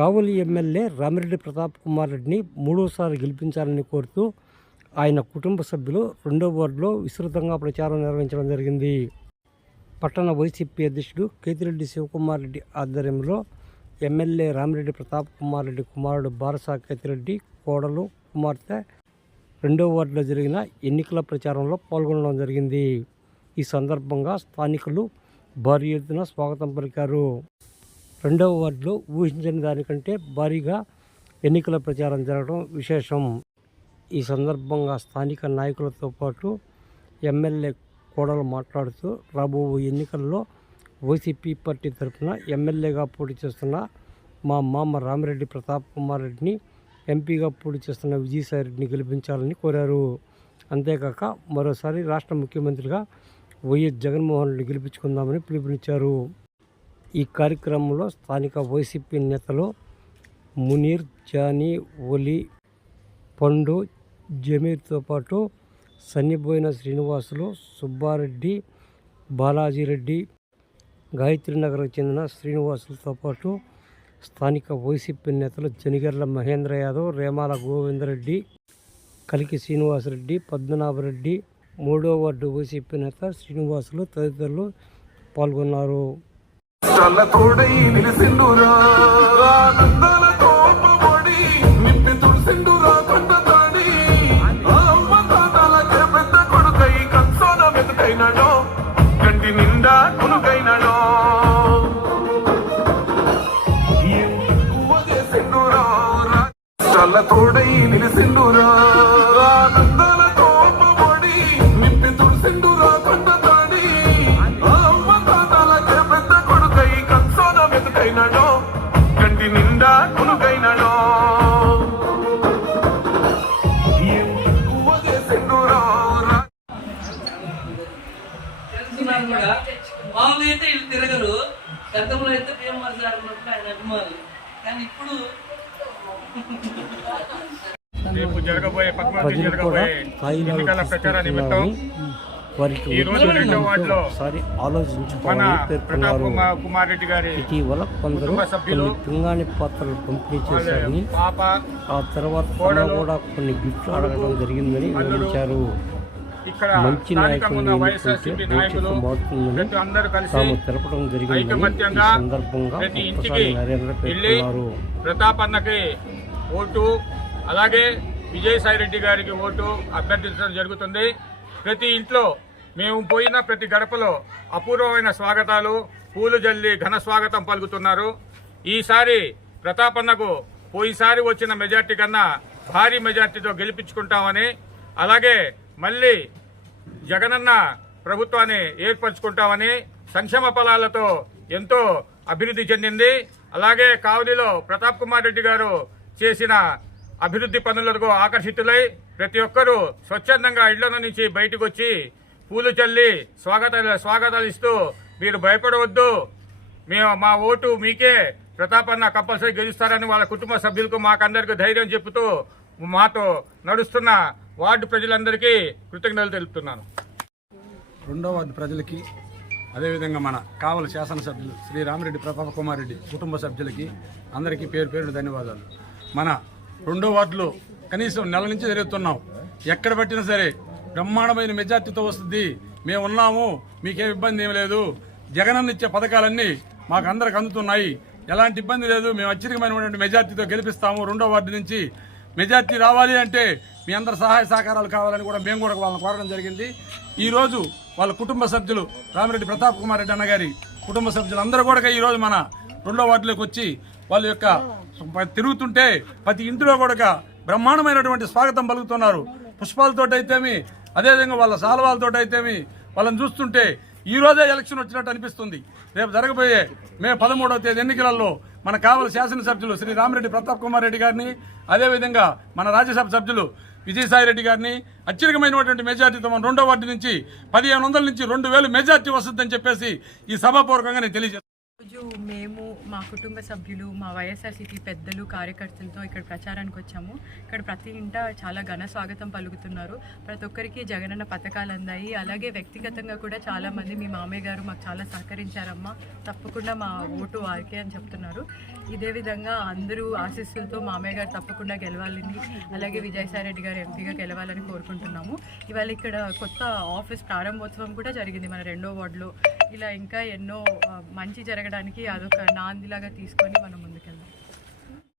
కావలి MLA Ramireddy Pratap Kumar రెడ్డిని మూడోసారి గెలిపించాలని కోరుతూ ఆయన కుటుంబ సభ్యులు రెండో వార్డులో విస్తృతంగా ప్రచారం నిర్వహించడం జరిగింది. పట్టణ వైసీపీ అధ్యక్షుడు కేతిరెడ్డి శివకుమార్ రెడ్డి ఆధ్వర్యంలో ఎమ్మెల్యే రామిరెడ్డి ప్రతాప్ కుమార్ రెడ్డి కుమారుడు బారసా కేతిరెడ్డి కోడలు కుమార్తె రెండో వార్డులో జరిగిన ఎన్నికల ప్రచారంలో పాల్గొనడం జరిగింది. ఈ సందర్భంగా స్థానికులు భారీ ఎత్తున స్వాగతం పలికారు. రెండవ వార్డులో ఊహించని దానికంటే భారీగా ఎన్నికల ప్రచారం జరగడం విశేషం. ఈ సందర్భంగా స్థానిక నాయకులతో పాటు ఎమ్మెల్యే కోడలు మాట్లాడుతూ రాబో ఎన్నికల్లో వైసీపీ పార్టీ తరఫున ఎమ్మెల్యేగా పోటీ చేస్తున్న మా మామ రామిరెడ్డి ప్రతాప్ కుమార్ రెడ్డిని ఎంపీగా పోటీ చేస్తున్న విజయసాయి రెడ్డిని గెలిపించాలని కోరారు. అంతేకాక మరోసారి రాష్ట్ర ముఖ్యమంత్రిగా వైఎస్ జగన్మోహన్ రెడ్డి గెలిపించుకుందామని పిలుపునిచ్చారు. ఈ కార్యక్రమంలో స్థానిక వైసీపీ నేతలు మునీర్ జానీ ఒలి పండు జమీర్తో పాటు సన్నిబోయిన శ్రీనివాసులు సుబ్బారెడ్డి బాలాజీరెడ్డి గాయత్రీనగర్కు చెందిన శ్రీనివాసులతో పాటు స్థానిక వైసీపీ నేతలు జనిగర్ల మహేంద్ర యాదవ్ రేమాల గోవిందరెడ్డి కలికి శ్రీనివాసరెడ్డి పద్మనాభరెడ్డి మూడో వార్డు వైసీపీ నేత శ్రీనివాసులు తదితరులు పాల్గొన్నారు. చల్ల తోడై నిలిసిండురా ఆనందాలతో అమ్మఒడి అభిమానులు కానీ ఇప్పుడు రేపు జరగబోయే పద్మావతి ప్రజలు కూడా జరగబోయే స్థాయిలో ఎన్నికల ప్రచార నిమిత్తం తీసుకుంటున్నారని వారికి ఈ రోజు వచ్చే రెండో వార్డులో ఒకసారి మన ఆలోచించుకోవాలని ప్రతాప్ పేర్కొన్నారు కుమార్ కుమార్ రెడ్డి గారి ఇటీవల కొందరు పింగాణి పాత్రలు పంపిణీ చేశారని ఆ తర్వాత కూడా కొన్ని గిఫ్ట్లు అడగడం జరిగిందని వివరించారు. ఇక్కడ మంచి నాయకుల్ని వైఎస్ఆర్సీపీ నాయకులు ప్రతి అందరూ కలిసి తెలపడం సందర్భంగా ప్రతి ఇంటికి వెళ్ళి ప్రతాప్ అన్నకి ఓటు అలాగే విజయసాయి రెడ్డి గారికి ఓటు అభ్యర్థించడం జరుగుతుంది. ప్రతి ఇంట్లో మేము పోయిన ప్రతి గడపలో అపూర్వమైన స్వాగతాలు పూలు జల్లి ఘన స్వాగతం పలుకుతున్నారు. ఈసారి ప్రతాప్ అన్నకు పోయినసారి వచ్చిన మెజార్టీ కన్నా భారీ మెజార్టీతో గెలిపించుకుంటామని అలాగే మళ్ళీ జగనన్న ప్రభుత్వాన్ని ఏర్పరచుకుంటామని సంక్షేమ ఫలాలతో ఎంతో అభివృద్ధి చెందింది. అలాగే కావలిలో ప్రతాప్ కుమార్ రెడ్డి గారు చేసిన అభివృద్ధి పనులకు ఆకర్షితులై ప్రతి ఒక్కరూ స్వచ్ఛందంగా ఇళ్ళ నుంచి బయటకు వచ్చి పూలు చల్లి స్వాగతాలు స్వాగతాలు ఇస్తూ మీరు భయపడవద్దు. మేము మా ఓటు మీకే ప్రతాపన్న కంపల్సరీ గెలుస్తారని వాళ్ళ కుటుంబ సభ్యులకు మాకందరికీ ధైర్యం చెబుతూ మాతో నడుస్తున్న వార్డు ప్రజలందరికీ కృతజ్ఞతలు తెలుపుతున్నాను. రెండో వార్డు ప్రజలకి అదేవిధంగా మన కావల శాసనసభ్యులు శ్రీ రామిరెడ్డి ప్రతాప కుమార్ రెడ్డి కుటుంబ సభ్యులకి అందరికీ పేరు పేరు ధన్యవాదాలు. మన రెండో వార్డులో కనీసం నెల నుంచి జరుగుతున్నాం ఎక్కడ పెట్టినా సరే బ్రహ్మాండమైన మెజార్టీతో వస్తుంది. మేము ఉన్నాము మీకేం ఇబ్బంది ఏమి లేదు. జగనన్న ఇచ్చే పథకాలన్నీ మాకు అందరికి అందుతున్నాయి. ఎలాంటి ఇబ్బంది లేదు మేము అత్యధికమైనటువంటి మెజార్టీతో గెలిపిస్తాము. రెండో వార్డు నుంచి మెజార్టీ రావాలి అంటే మీ అందరి సహాయ సహకారాలు కావాలని కూడా మేము కూడా వాళ్ళని కోరడం జరిగింది. ఈరోజు వాళ్ళ కుటుంబ సభ్యులు రామిరెడ్డి ప్రతాప్ కుమార్ రెడ్డి అన్నగారి కుటుంబ సభ్యులు అందరూ కూడా ఈరోజు మన రెండో వార్డులోకి వచ్చి వాళ్ళ యొక్క తిరుగుతుంటే ప్రతి ఇంటిలో కూడా బ్రహ్మాండమైనటువంటి స్వాగతం పలుకుతున్నారు. పుష్పాలతో అయితేమి అదేవిధంగా వాళ్ళ సాల్వాలతో అయితేమి వాళ్ళని చూస్తుంటే ఈ రోజే ఎలక్షన్ వచ్చినట్టు అనిపిస్తుంది. రేపు జరగబోయే మే పదమూడవ తేదీ ఎన్నికలలో మన కావల శాసనసభ్యులు శ్రీ రామిరెడ్డి ప్రతాప్ కుమార్ రెడ్డి గారిని అదేవిధంగా మన రాజ్యసభ సభ్యులు విజయసాయి రెడ్డి గారిని అత్యధికమైనటువంటి మెజార్టీతో మన రెండో వార్డు నుంచి పదిహేను వందల నుంచి రెండు వేలు మెజార్టీ వస్తుందని చెప్పేసి ఈ సభాపూర్వకంగా నేను తెలియజేస్తాను రోజు మేము మా కుటుంబ సభ్యులు మా వైఎస్ఆర్సీపీ పెద్దలు కార్యకర్తలతో ఇక్కడ ప్రచారానికి వచ్చాము. ఇక్కడ ప్రతి ఇంట చాలా ఘన స్వాగతం పలుకుతున్నారు. ప్రతి ఒక్కరికి జగనన్న పథకాలు అందాయి అలాగే వ్యక్తిగతంగా కూడా చాలా మంది మీ మామయ్య గారు మాకు చాలా సహకరించారమ్మా. తప్పకుండా మా ఓటు వారికే అని చెప్తున్నారు. ఇదే విధంగా అందరూ ఆశీస్సులతో మామయ్య గారు తప్పకుండా గెలవాలని అలాగే విజయసాయి రెడ్డి గారు ఎంపీగా గెలవాలని కోరుకుంటున్నాము. ఇవాళ ఇక్కడ కొత్త ఆఫీస్ ప్రారంభోత్సవం కూడా జరిగింది మన రెండో వార్డులో. ఇలా ఇంకా ఎన్నో మంచి జరగ జరగడానికి అదొక నాందిలాగా తీసుకొని మనం ముందుకెళ్దాం.